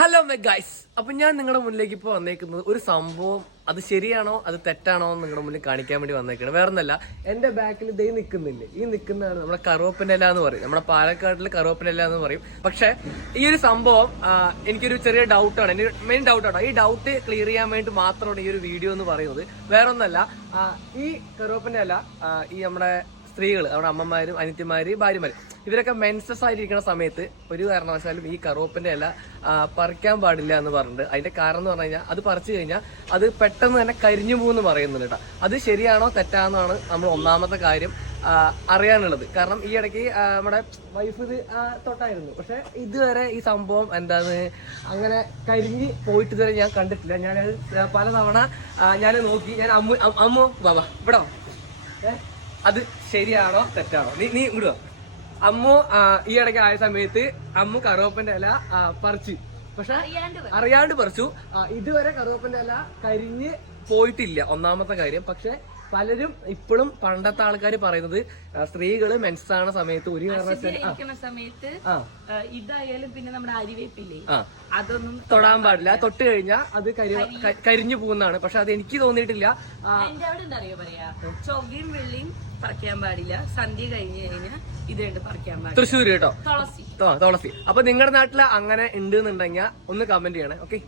Hello my guys അപ്പൊ ഞാൻ നിങ്ങളുടെ മുന്നിലേക്ക് ഇപ്പോൾ വന്നേക്കുന്നത് ഒരു സംഭവം. അത് ശരിയാണോ? അത് തെറ്റാണോ എന്ന് നിങ്ങളുടെ മുന്നിൽ കാണിക്കാൻ വേണ്ടി വന്നേക്കണം. വേറെ ഒന്നല്ല എന്റെ ബാക്കിൽ ദൈ നിൽക്കുന്നില്ലേ ഈ നിൽക്കുന്നതാണ് നമ്മുടെ കറുവപ്പനല്ല എന്ന് പറയും. നമ്മുടെ പാലക്കാട്ടിൽ കറുവപ്പനല്ല എന്ന് പറയും. പക്ഷെ ഈ ഒരു സംഭവം എനിക്കൊരു ചെറിയ ഡൗട്ടാണ്. എനിക്ക് മെയിൻ ഡൗട്ടാണ് ഈ ഡൗട്ട് ക്ലിയർ ചെയ്യാൻ വേണ്ടി മാത്രമാണ് ഈ ഒരു വീഡിയോ എന്ന് പറയുന്നത്. വേറെ ഒന്നല്ല ഈ കറുവപ്പനല്ല ഈ നമ്മുടെ സ്ത്രീകൾ നമ്മുടെ അമ്മമാരും അനിത്യമാര് ഭാര്യമാര്. ഇവരൊക്കെ മെൻസസ് ആയിരിക്കുന്ന സമയത്ത് ഒരു കാരണവശാലും ഈ കറുവപ്പിന്റെ ഇല പറിക്കാൻ പാടില്ല എന്ന് പറഞ്ഞിട്ട് അതിന്റെ കാരണം എന്ന് പറഞ്ഞു കഴിഞ്ഞാൽ അത് പറിച്ചു കഴിഞ്ഞാൽ അത് പെട്ടെന്ന് തന്നെ കരിഞ്ഞു പോകുന്നു പറയുന്നുണ്ട് കേട്ടോ. അത് ശരിയാണോ തെറ്റാണെന്നാണ് നമ്മൾ ഒന്നാമത്തെ കാര്യം അറിയാനുള്ളത്. കാരണം ഈ ഇടയ്ക്ക് നമ്മുടെ വൈഫ് ഇത് തൊട്ടായിരുന്നു. പക്ഷെ ഇതുവരെ ഈ സംഭവം എന്താന്ന് അങ്ങനെ കരിഞ്ഞു പോയിട്ട് ഇതുവരെ ഞാൻ കണ്ടിട്ടില്ല. ഞാനത് പലതവണ ഞാൻ നോക്കി. ഞാൻ അമ്മു അമ്മ- ബാബാ ഇവിടെ വാ. അത് ശരിയാണോ തെറ്റാണോ നീ നീ ഇങ്ങോട്ട് വാ. അമ്മു ഈ ഇടയ്ക്ക് ആയ സമയത്ത് അമ്മു കറുവപ്പന്റെ ഇല പറിച്ചു പക്ഷെ അറിയാണ്ട് പറിച്ചു. ഇതുവരെ കറുവപ്പന്റെ അല്ല കരിഞ്ഞ് പോയിട്ടില്ല ഒന്നാമത്തെ കാര്യം. പക്ഷെ പലരും ഇപ്പോഴും പണ്ടത്തെ ആൾക്കാർ പറയുന്നത് സ്ത്രീകൾ മെൻസാണ് സമയത്ത് ഒരു സമയത്ത് ഇതായാലും പിന്നെ നമ്മുടെ അരിവേപ്പില്ലേ അതൊന്നും തൊടാൻ പാടില്ല. തൊട്ട് കഴിഞ്ഞാൽ അത് കരിഞ്ഞു പോകുന്നതാണ്. പക്ഷെ അത് എനിക്ക് തോന്നിയിട്ടില്ല. എന്റെ അവിടെ എന്താ പറയാ? ചൊവ്വയും വെള്ളിയും പറിക്കാൻ പാടില്ല. സന്ധ്യ കഴിഞ്ഞ് കഴിഞ്ഞാൽ ഇത് രണ്ട് പറിക്കാൻ പാടില്ല. തൃശ്ശൂര് കേട്ടോ. തുളസി. തുളസി. അപ്പൊ നിങ്ങളുടെ നാട്ടിൽ അങ്ങനെ ഉണ്ട് എന്നുണ്ടെങ്കിൽ ഒന്ന് കമന്റ് ചെയ്യണേ ഓക്കെ